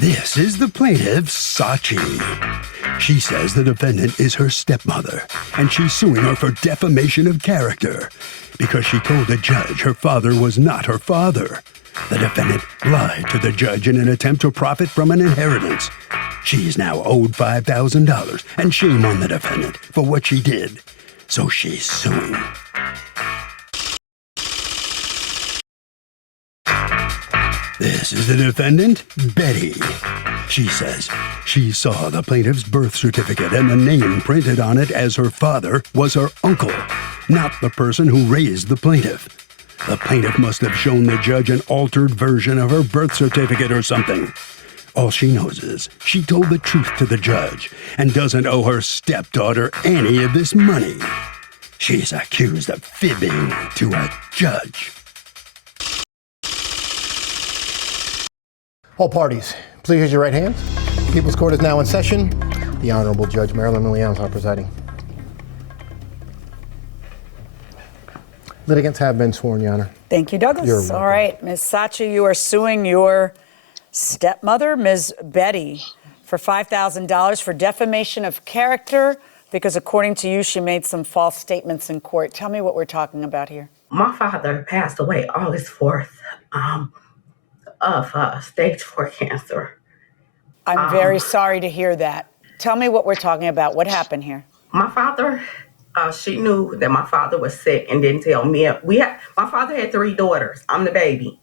This is the plaintiff, Sachi. She says the defendant is her stepmother, and she's suing her for defamation of character because she told the judge her father was not her father. The defendant lied to the judge in an attempt to profit from an inheritance. She's now owed $5,000, and shame on the defendant for what she did. So she's suing. This is the defendant, Betty. She says she saw the plaintiff's birth certificate and the name printed on it as her father was her uncle, not the person who raised the plaintiff. The plaintiff must have shown the judge an altered version of her birth certificate or something. All she knows is she told the truth to the judge and doesn't owe her stepdaughter any of this money. She's accused of fibbing to a judge. All parties, please raise your right hands. People's Court is now in session. The Honorable Judge Marilyn Milian presiding. Litigants have been sworn, Your Honor. Thank you, Douglas. All right, Ms. Sachi, you are suing your stepmother, Ms. Betty, for $5,000 for defamation of character because, according to you, she made some false statements in court. Tell me what we're talking about here. My father passed away August 4th of stage 4 cancer. I'm very sorry to hear that. Tell me what we're talking about. What happened here? My father, she knew that my father was sick and didn't tell me. My father had 3 daughters. I'm the baby.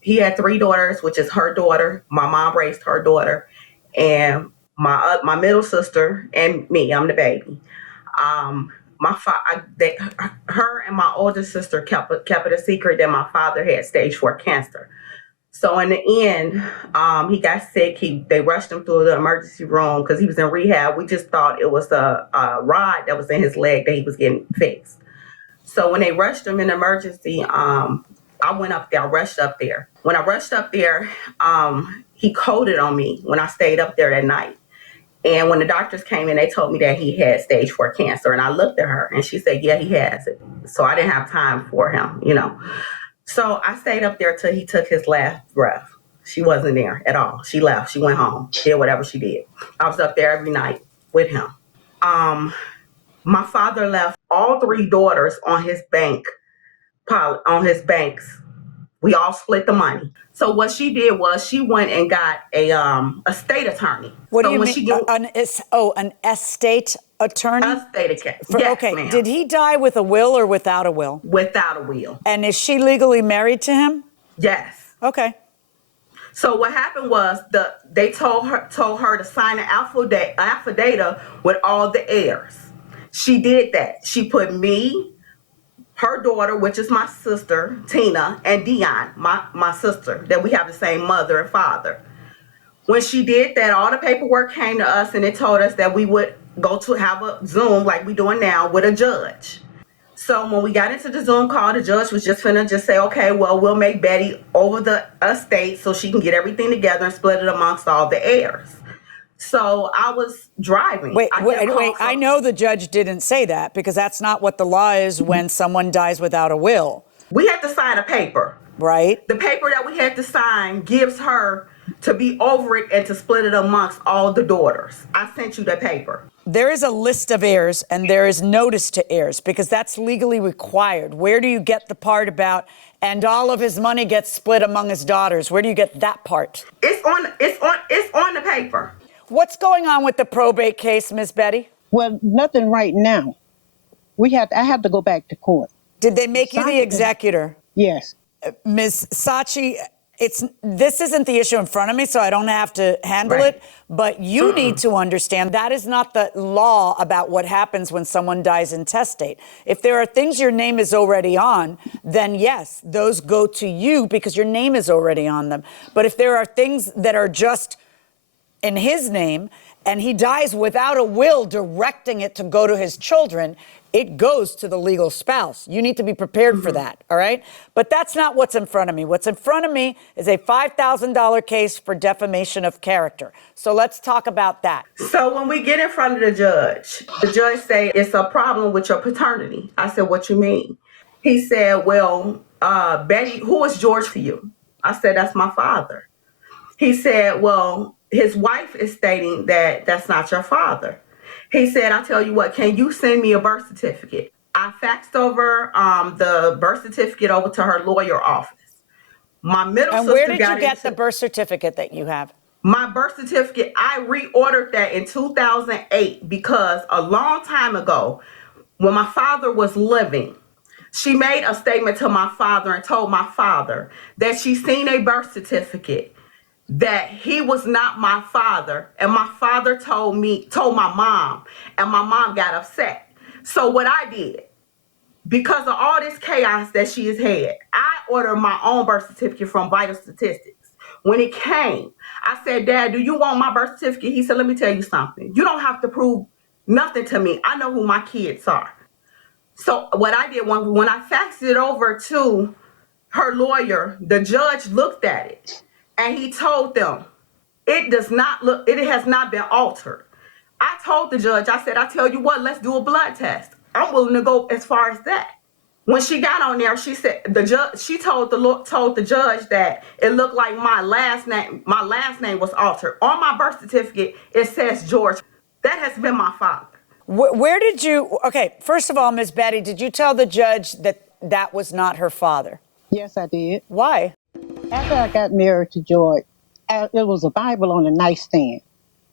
He had 3 daughters, which is her daughter. My mom raised her daughter, and my middle sister and me. I'm the baby. Her and my older sister kept it a secret that my father had stage 4 cancer. So in the end, he got sick. They rushed him through the emergency room because he was in rehab. We just thought it was a rod that was in his leg that he was getting fixed. So when they rushed him in emergency, I went up there. I rushed up there. When I rushed up there, he coded on me when I stayed up there that night. And when the doctors came in, they told me that he had stage 4 cancer. And I looked at her and she said, yeah, he has it. So I didn't have time for him, So I stayed up there till he took his last breath. She wasn't there at all. She left. She went home, did whatever she did. I was up there every night with him. My father left all 3 daughters on his banks. We all split the money. So what she did was she went and got a state attorney. What so do you when mean? She An estate attorney? Estate attorney. Yes, okay. ma'am. Did he die with a will or without a will? Without a will. And is she legally married to him? Yes. Okay. So what happened was they told her to sign an affidavit with all the heirs. She did that. She put me, her daughter, which is my sister, Tina, and Dion, my sister, that we have the same mother and father. When she did that, all the paperwork came to us and it told us that we would go to have a Zoom like we're doing now with a judge. So when we got into the Zoom call, the judge was just finna say, okay, well, we'll make Betty over the estate so she can get everything together and split it amongst all the heirs. So I was driving. Wait. I know the judge didn't say that because that's not what the law is when someone dies without a will. We had to sign a paper. Right. The paper that we had to sign gives her to be over it and to split it amongst all the daughters. I sent you the paper. There is a list of heirs and there is notice to heirs because that's legally required. Where do you get the part about and all of his money gets split among his daughters? Where do you get that part? It's on the paper. What's going on with the probate case, Ms. Betty? Well, nothing right now. I have to go back to court. Did they make you the executor? Yes. Ms. Sachi, this isn't the issue in front of me, so I don't have to handle it. But you need to understand that is not the law about what happens when someone dies intestate. If there are things your name is already on, then yes, those go to you because your name is already on them. But if there are things that are just in his name and he dies without a will directing it to go to his children, it goes to the legal spouse. You need to be prepared for that, all right? But that's not what's in front of me. What's in front of me is a $5,000 case for defamation of character. So let's talk about that. So when we get in front of the judge say, it's a problem with your paternity. I said, what you mean? He said, well, Betty, who is George to you? I said, that's my father. He said, well, his wife is stating that that's not your father. He said, I tell you what, can you send me a birth certificate? I faxed over the birth certificate over to her lawyer office. My middle And sister where did got you get into the birth certificate that you have? my birth certificate. I reordered that in 2008 because a long time ago, when my father was living, she made a statement to my father and told my father that she seen a birth certificate that he was not my father, and my father told my mom, and my mom got upset. So what I did, because of all this chaos that she has had, I ordered my own birth certificate from Vital Statistics. When it came, I said, Dad, do you want my birth certificate? He said, let me tell you something. You don't have to prove nothing to me. I know who my kids are. So what I did when I faxed it over to her lawyer, the judge looked at it and he told them, it has not been altered. I told the judge, I said, I tell you what, let's do a blood test. I'm willing to go as far as that. When she got on there, she said she told the judge that it looked like my last name was altered. On my birth certificate, it says George. That has been my father. Where did you, okay, first of all, Ms. Betty, did you tell the judge that that was not her father? Yes, I did. Why? After I got married to George, there was a Bible on the nightstand.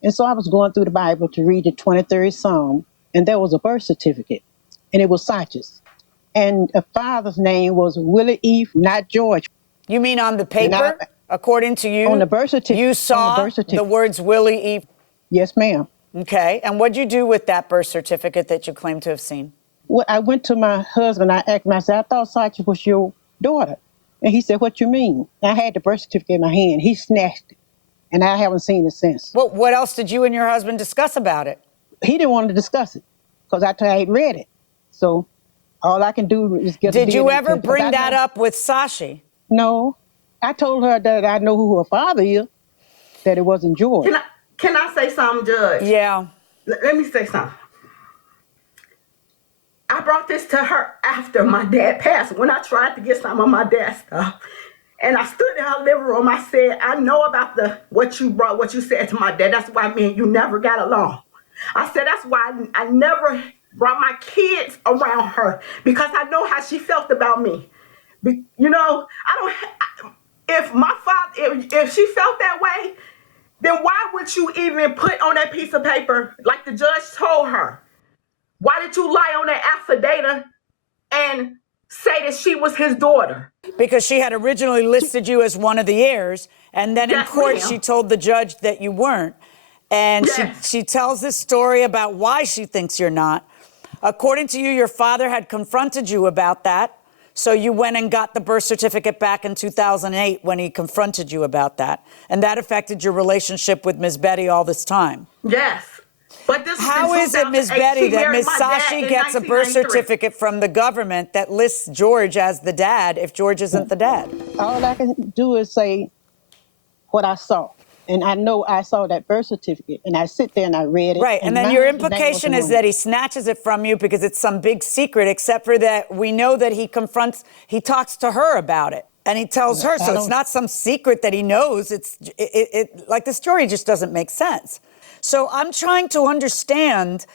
And so I was going through the Bible to read the 23rd Psalm, and there was a birth certificate, and it was Sachi's. And the father's name was Willie Eve, not George. You mean on the paper? According to you? On the birth certificate. You saw the words Willie Eve? Yes, ma'am. Okay. And what'd you do with that birth certificate that you claim to have seen? Well, I went to my husband. I asked him, I said, I thought Sachi was your daughter. And he said, what you mean? I had the birth certificate in my hand. He snatched it, and I haven't seen it since. Well, what else did you and your husband discuss about it? He didn't want to discuss it because I had read it. So all I can do is get Did you ever bring that up with Sashi? No. I told her that I know who her father is, that it wasn't George. Can I say something, Judge? Yeah. Let me say something. I brought this to her after my dad passed, when I tried to get some of my dad's stuff. And I stood in her living room. I said, I know about what you said to my dad. That's why me and you never got along. I said, that's why I never brought my kids around her, because I know how she felt about me. You know, if she felt that way, then why would you even put on that piece of paper, like the judge told her? Why did you lie on that affidavit and say that she was his daughter? Because she had originally listed you as one of the heirs, and then in court she told the judge that you weren't. And she tells this story about why she thinks you're not. According to you, your father had confronted you about that, so you went and got the birth certificate back in 2008 when he confronted you about that. And that affected your relationship with Ms. Betty all this time. Yes. But this How is it, Ms. Betty, that Ms. Sashi gets a birth certificate from the government that lists George as the dad if George isn't the dad? All I can do is say what I saw. And I know I saw that birth certificate, and I sit there and I read it. Right, and then your implication is that he snatches it from you because it's some big secret, except for that we know that he talks to her about it. And he tells her, so it's not some secret that he knows. Like the story just doesn't make sense. So I'm trying to understand,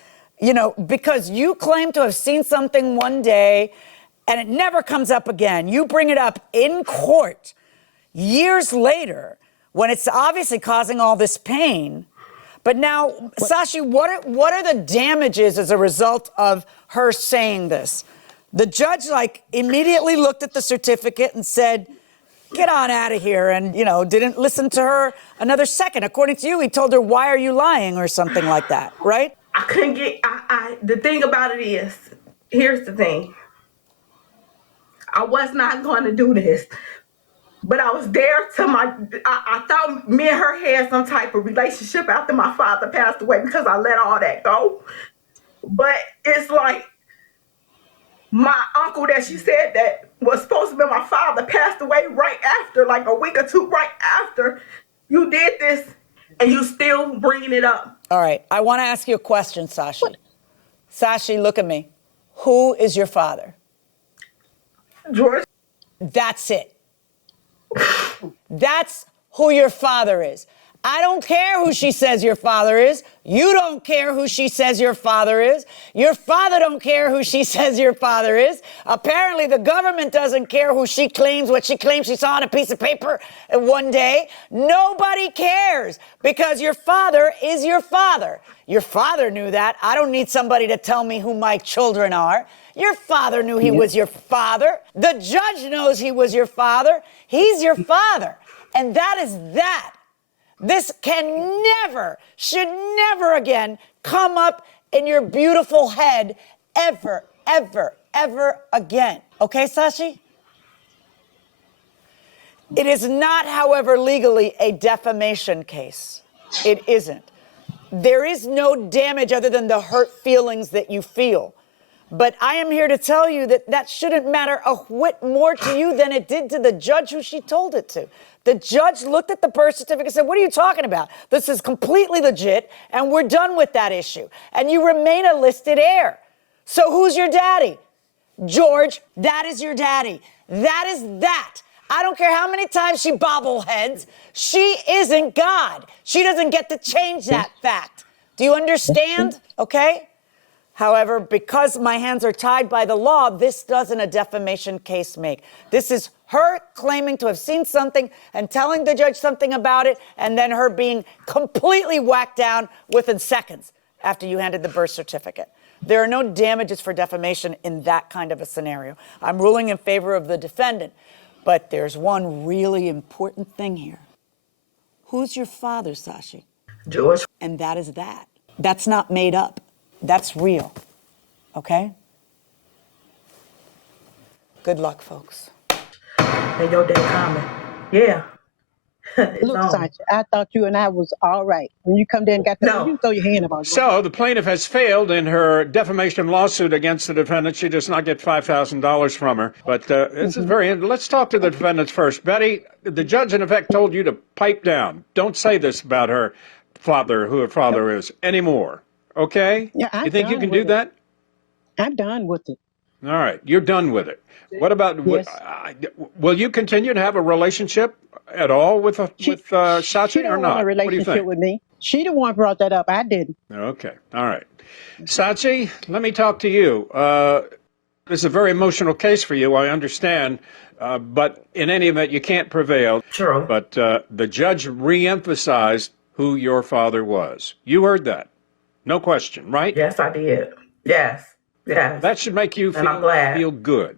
because you claim to have seen something one day and it never comes up again. You bring it up in court years later when it's obviously causing all this pain. But now, Sashi, what are the damages as a result of her saying this? The judge, immediately looked at the certificate and said, get on out of here, and, didn't listen to her another second. According to you, he told her, why are you lying, or something like that, right? I couldn't the thing about it is, here's the thing. I was not going to do this, but I was there I thought me and her had some type of relationship after my father passed away, because I let all that go. But it's like, my uncle that she said that was supposed to be my father passed away right after, like a week or two right after you did this, and you still bringing it up. All right. I want to ask you a question, Sashi. Sashi, look at me. Who is your father? George. That's it. That's who your father is. I don't care who she says your father is. You don't care who she says your father is. Your father don't care who she says your father is. Apparently the government doesn't care what she claims she saw on a piece of paper one day. Nobody cares because your father is your father. Your father knew that. I don't need somebody to tell me who my children are. Your father knew he was your father. The judge knows he was your father. He's your father. And that is that. This can never, should never again come up in your beautiful head ever, ever, ever again. Okay, Sashi? It is not, however, legally a defamation case. It isn't. There is no damage other than the hurt feelings that you feel. But I am here to tell you that that shouldn't matter a whit more to you than it did to the judge who she told it to. The judge looked at the birth certificate and said, what are you talking about? This is completely legit, and we're done with that issue. And you remain a listed heir. So who's your daddy? George, that is your daddy. That is that. I don't care how many times she bobbleheads. She isn't God. She doesn't get to change that fact. Do you understand? Okay? However, because my hands are tied by the law, this doesn't a defamation case make. This is her claiming to have seen something and telling the judge something about it, and then her being completely whacked down within seconds after you handed the birth certificate. There are no damages for defamation in that kind of a scenario. I'm ruling in favor of the defendant, but there's one really important thing here. Who's your father, Sashi? George. And that is that. That's not made up. That's real. Okay? Good luck, folks. Hey, your day coming. Yeah. Look, Sachi, I thought you and I was all right. When you come there and got that, No. you throw your hand about it. So the plaintiff has failed in her defamation lawsuit against the defendant. She does not get $5,000 from her. But this is very. Let's talk to the defendants first. Betty, the judge in effect told you to pipe down. Don't say this about her father, who her father is, anymore. Okay? Yeah, I'm you think you done can with do it. that? I'm done with it. All right, you're done with it. What about? Yes. Will you continue to have a relationship at all with Sachi She or don't not? want a What do you relationship think? with me. She the one brought that up. I didn't. Okay, all right. Sachi, let me talk to you. This is a very emotional case for you, I understand. But in any event, you can't prevail. True. But the judge reemphasized who your father was. You heard that. No question, right? Yes, I did. Yes. Yes. That should make you And I'm glad. feel good.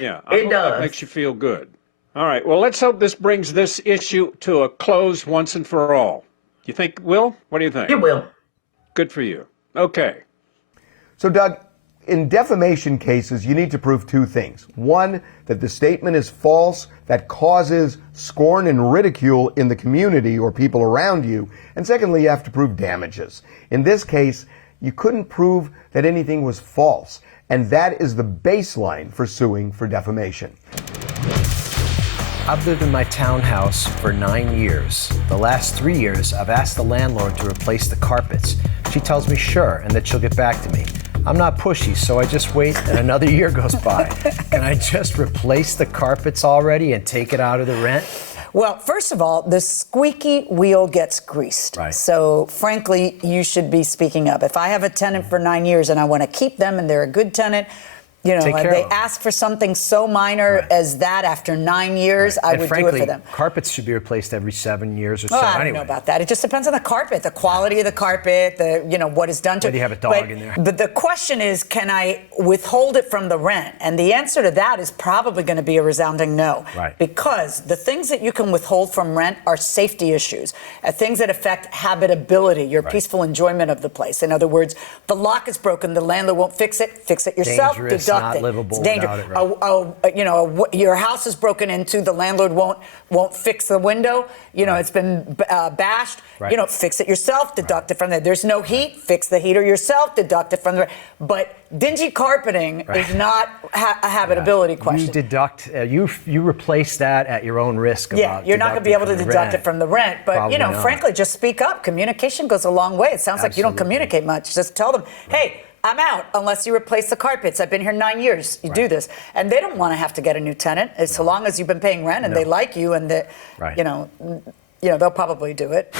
Yeah, I It hope that does. makes you feel good. All right, well, let's hope this brings this issue to a close once and for all. You think it will? What do you think? It will. Good for you. Okay. So, Doug, in defamation cases, you need to prove two things. One, that the statement is false, that causes scorn and ridicule in the community or people around you. And secondly, you have to prove damages. In this case, you couldn't prove that anything was false. And that is the baseline for suing for defamation. I've lived in my townhouse for 9 years. The last 3 years, I've asked the landlord to replace the carpets. She tells me sure, and that she'll get back to me. I'm not pushy, so I just wait and another year goes by. Can I just replace the carpets already and take it out of the rent? Well, first of all, the squeaky wheel gets greased. Right. So, frankly, you should be speaking up. If I have a tenant for 9 years and I want to keep them and they're a good tenant, you know, Take care they of them. ask for something so minor Right. as that after 9 years, I And would frankly, do it for them. carpets should be replaced every 7 years or so Oh, I don't anyway. know about that. It just depends on the carpet, the quality of the carpet, what is done to it. Whether you have a dog in there. But the question is, can I withhold it from the rent? And the answer to that is probably going to be a resounding no. Right. Because the things that you can withhold from rent are safety issues, things that affect habitability, your peaceful enjoyment of the place. In other words, the lock is broken, the landlord won't fix it yourself, Dangerous, deduct not it. livable It's dangerous. without it, right. Your house is broken into, the landlord won't fix the window. It's been bashed. Right. Fix it yourself, deduct it from there. There's no heat, fix the heater yourself, deduct it from there. But dingy carpeting is not a habitability question. You deduct, you replace that at your own risk. Yeah, you're not going to be able to deduct it from the rent. But, Probably not. frankly, just speak up. Communication goes a long way. It sounds like you don't Absolutely. communicate much. Just tell them, hey, I'm out unless you replace the carpets. I've been here 9 years. You do this. And they don't want to have to get a new tenant so long as you've been paying rent and they like you and that, Right. you know, they'll probably do it.